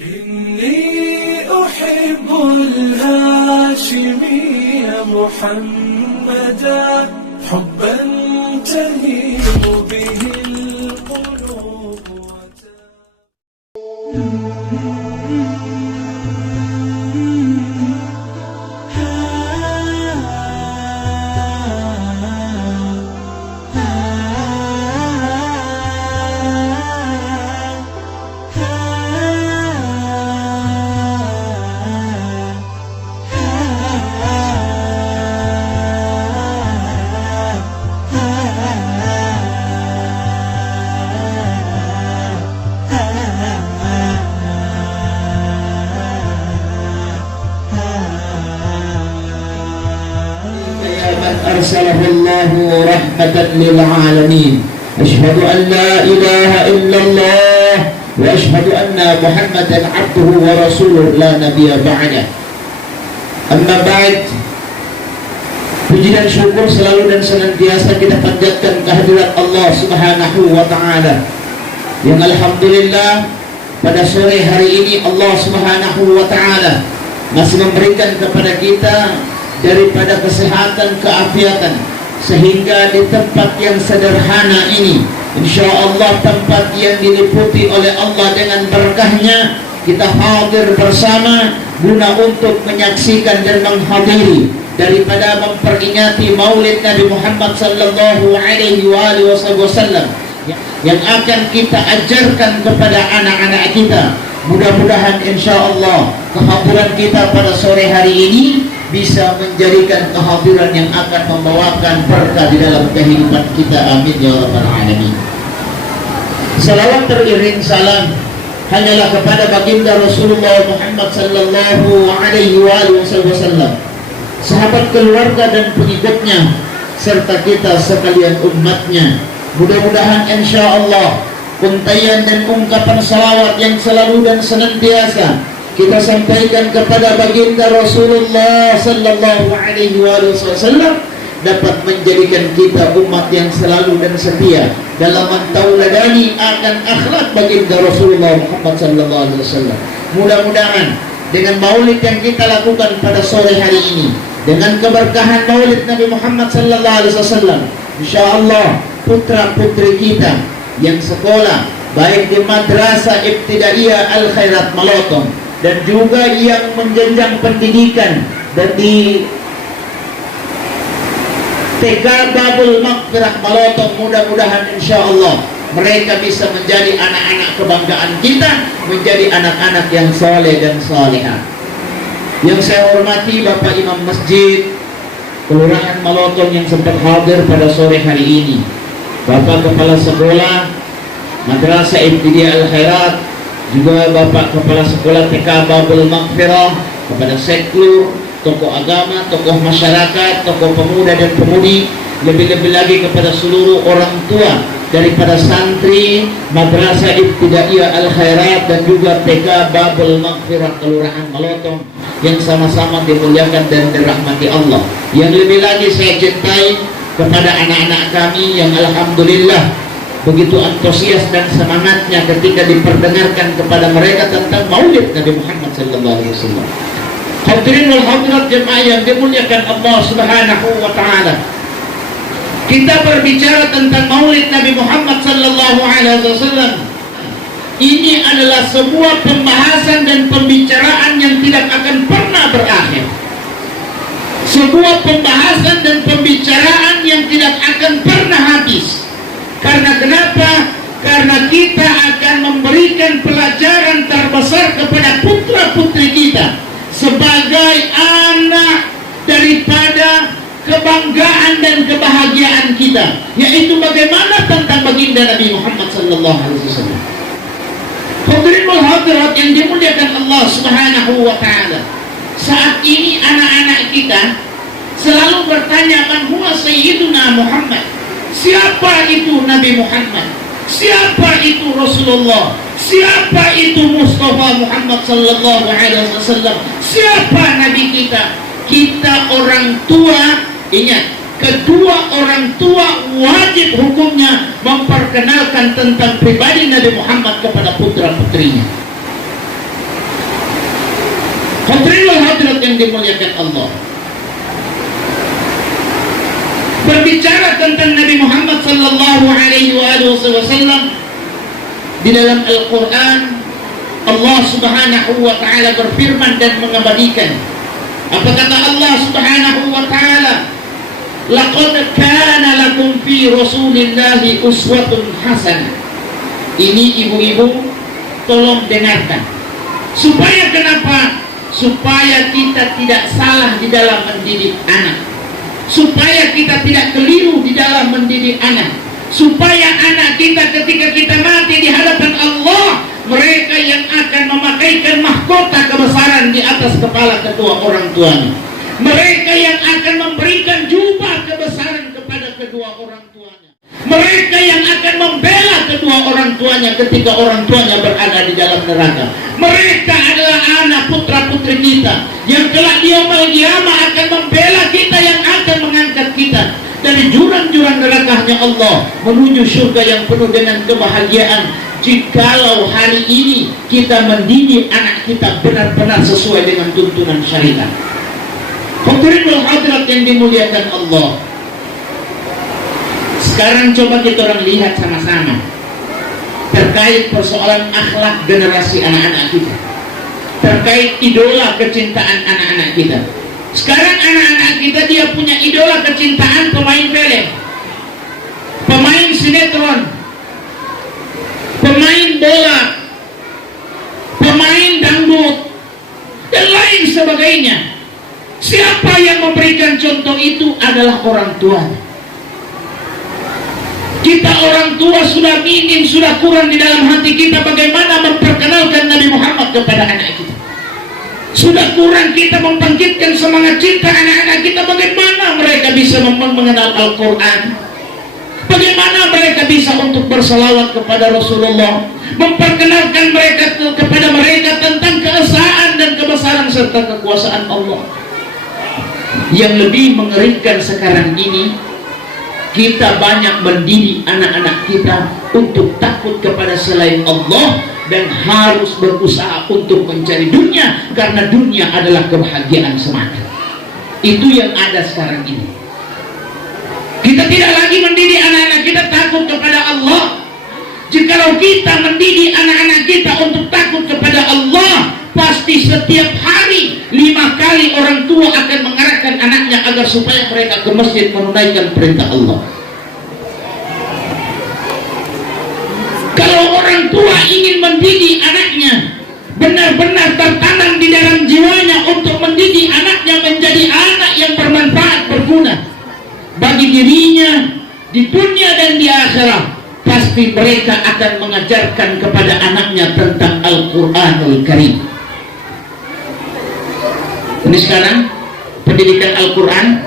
إني أحب الهاشمي محمدا حبا تلين به القلوب أرسله الله رحمة للعالمين. أشهد أن لا إله إلا الله وأشهد أن محمدا عبده ورسوله لا نبي بعده. Amma ba'd. Puji dan syukur selalu dan senantiasa kita panjatkan kehadirat Allah Subhanahu wa taala. Yang alhamdulillah pada sore hari ini Allah Subhanahu wa taala masih memberikan kepada kita daripada kesehatan, keafiatan, sehingga di tempat yang sederhana ini, insya Allah tempat yang diliputi oleh Allah dengan berkahnya, kita hadir bersama guna untuk menyaksikan dan menghadiri daripada memperingati Maulid Nabi Muhammad sallallahu alaihi wasallam yang akan kita ajarkan kepada anak-anak kita. Mudah-mudahan insya Allah kehadiran kita pada sore hari ini bisa menjadikan kehadiran yang akan membawakan berkah di dalam kehidupan kita. Amin ya rabbal alamin. Salawat teriring salam hanyalah kepada baginda Rasulullah Muhammad sallallahu alaihi wasallam, sahabat, keluarga dan pengikutnya, serta kita sekalian umatnya. Mudah-mudahan insya Allah untaian dan ungkapan salawat yang selalu dan senantiasa kita sampaikan kepada baginda Rasulullah sallallahu alaihi wasallam dapat menjadikan kita umat yang selalu dan setia dalam mentauladani akan akhlak baginda Rasulullah Muhammad sallallahu alaihi wasallam. Mudah-mudahan dengan maulid yang kita lakukan pada sore hari ini, dengan keberkahan maulid Nabi Muhammad sallallahu alaihi wasallam, insyaallah putra-putri kita yang sekolah baik di Madrasah Ibtidaiyah Al Khairat Malotong dan juga yang menjenjang pendidikan dan di TK Babul Maghfirah Malotong, mudah-mudahan insya Allah mereka bisa menjadi anak-anak kebanggaan kita, menjadi anak-anak yang soleh dan salihah. Yang saya hormati Bapak Imam Masjid Kelurahan Malotong yang sempat hadir pada sore hari ini, Bapak Kepala Sekolah Madrasah Ibtidaiyah Al Khairat, juga Bapak Kepala Sekolah TK Babul Maghfirah, kepada Seklu, tokoh agama, tokoh masyarakat, tokoh pemuda dan pemudi, lebih-lebih lagi kepada seluruh orang tua daripada santri Madrasah Ibtidaiyah Al Khairat dan juga TK Babul Maghfirah Kelurahan Malotong yang sama-sama dimuliakan dan dirahmati Allah. Yang lebih lagi saya cintai kepada anak-anak kami yang alhamdulillah begitu antusias dan semangatnya ketika diperdengarkan kepada mereka tentang Maulid Nabi Muhammad sallallahu alaihi wasallam. Hadirin wal hadirat jemaah yang dimuliakan Allah Subhanahu wa taala. Kita berbicara tentang Maulid Nabi Muhammad sallallahu alaihi wasallam. Ini adalah sebuah pembahasan dan pembicaraan yang tidak akan pernah berakhir. Sebuah pembahasan dan pembicaraan yang tidak akan pernah habis. Karena kenapa? Karena kita akan memberikan pelajaran terbesar kepada putra-putri kita sebagai anak daripada kebanggaan dan kebahagiaan kita, yaitu bagaimana tentang baginda Nabi Muhammad sallallahu alaihi wasallam. Hadirin wal hadirat yang dimuliakan Allah Subhanahu wa taala. Saat ini anak-anak kita selalu bertanya, man huwa sayyiduna Muhammad? Siapa itu Nabi Muhammad? Siapa itu Rasulullah? Siapa itu Mustafa Muhammad sallallahu alaihi wasallam? Siapa Nabi kita? Kita orang tua, ingat, kedua orang tua wajib hukumnya memperkenalkan tentang pribadi Nabi Muhammad kepada putra-putrinya. Hadirin hadirat yang dimuliakan Allah. Berbicara tentang Nabi Muhammad sallallahu alaihi wasallam di dalam Al-Quran, Allah subhanahu wa ta'ala berfirman dan mengabadikan. Apa kata Allah subhanahu wa ta'ala? Laqad kana lakum fi rasulillahi uswatun hasanah. Ini ibu-ibu tolong dengarkan. Supaya kenapa? Supaya kita tidak salah di dalam mendidik anak. Supaya kita tidak keliru di dalam mendidik anak. Supaya anak kita ketika kita mati di hadapan Allah, mereka yang akan memakaikan mahkota kebesaran di atas kepala kedua orang tuanya. Mereka yang akan memberikan jubah kebesaran kepada kedua orang tuanya. Mereka yang akan membela kedua orang tuanya ketika orang tuanya berada di dalam neraka. Mereka adalah anak putra-putri kita yang kelak di yaumul qiyamah akan membela kita, yang akan mengangkat kita dari jurang-jurang nerakanya Allah menuju surga yang penuh dengan kebahagiaan. Jikalau hari ini kita mendidik anak kita benar-benar sesuai dengan tuntunan syariat. Hadirin wal hadirat yang dimuliakan Allah. Sekarang coba kita orang lihat sama-sama terkait persoalan akhlak generasi anak-anak kita, terkait idola kecintaan anak-anak kita. Sekarang anak-anak kita dia punya idola kecintaan pemain film, pemain sinetron, pemain bola, pemain dangdut, dan lain sebagainya. Siapa yang memberikan contoh itu adalah orang tua. Kita orang tua sudah minim, sudah kurang di dalam hati kita bagaimana memperkenalkan Nabi Muhammad kepada anak kita. Sudah kurang kita membangkitkan semangat cinta anak-anak kita. Bagaimana mereka bisa mengenal Al-Quran, bagaimana mereka bisa untuk berselawat kepada Rasulullah, memperkenalkan mereka kepada mereka tentang keesaan dan kebesaran serta kekuasaan Allah. Yang lebih mengerikan sekarang ini, kita banyak mendidik anak-anak kita untuk takut kepada selain Allah dan harus berusaha untuk mencari dunia, karena dunia adalah kebahagiaan semata. Itu yang ada sekarang ini. Kita tidak lagi mendidik anak-anak kita takut kepada Allah. Jikalau kita mendidik anak-anak kita untuk takut kepada Allah, pasti setiap hari 5 kali orang tua akan mengarahkan anaknya agar supaya mereka ke masjid menunaikan perintah Allah. Kalau orang tua ingin mendidik anaknya benar-benar tertanam di dalam jiwanya untuk mendidik anaknya menjadi anak yang bermanfaat, berguna bagi dirinya di dunia dan di akhirat, pasti mereka akan mengajarkan kepada anaknya tentang Al-Quranul Karim. Ini sekarang pendidikan Al-Quran,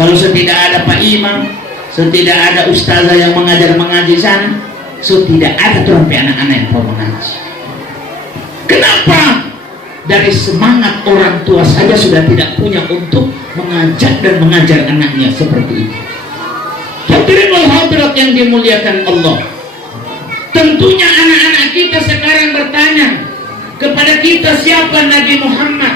kalau tidak ada Pak Imam, tidak ada ustazah yang mengaji sana, tidak ada terumpi anak-anak yang mau mengaji. Kenapa? Dari semangat orang tua saja sudah tidak punya untuk mengajak dan mengajar anaknya seperti itu. Hadirin wal hadirat yang dimuliakan Allah. Tentunya anak-anak kita sekarang bertanya kepada kita, siapa Nabi Muhammad?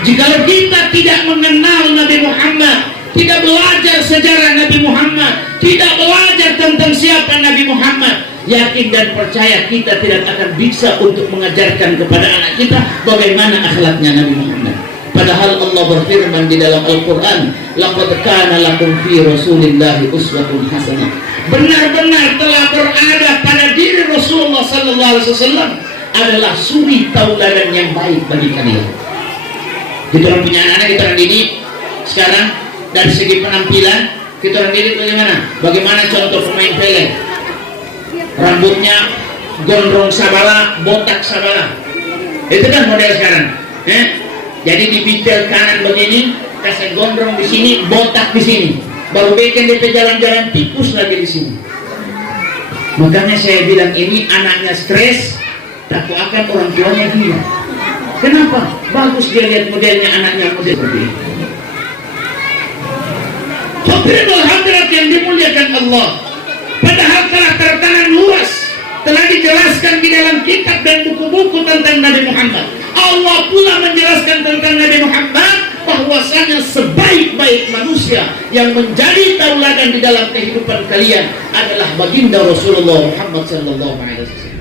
Jikalau kita tidak mengenal Nabi Muhammad, tidak belajar sejarah Nabi Muhammad, tidak belajar tentang siapa Nabi Muhammad, yakin dan percaya kita tidak akan bisa untuk mengajarkan kepada anak kita bagaimana akhlaknya Nabi Muhammad. Padahal Allah berfirman di dalam Al-Quran, laqad kana lakum fi rasulillahi uswatun hasanah. Benar-benar telah berada pada diri Rasulullah sallallahu alaihi wasallam adalah suri tauladan yang baik bagi kalian. Kita orang punya anak, kita orang didik sekarang dari segi penampilan, kita orang didik bagaimana? Bagaimana contoh pemain film? Rambutnya gondrong sabala, botak sabala. Itu kan model sekarang. Jadi dipitil kanan begini, kasih gondrong di sini, botak di sini. Baru bikin DP jalan-jalan tikus lagi di sini. Makanya saya bilang ini anaknya stres, takut akan orang tuanya gila. Kenapa? Bagus dia lihat modelnya anaknya model seperti ini. Hadirin wal hadirat yang dimuliakan Allah. Padahal telah tertanam luas, telah dijelaskan di dalam kitab dan buku-buku tentang Nabi Muhammad. Allah pula menjelaskan tentang Nabi Muhammad bahwasanya sebaik-baik manusia yang menjadi tauladan di dalam kehidupan kalian adalah baginda Rasulullah Muhammad sallallahu alaihi wasallam.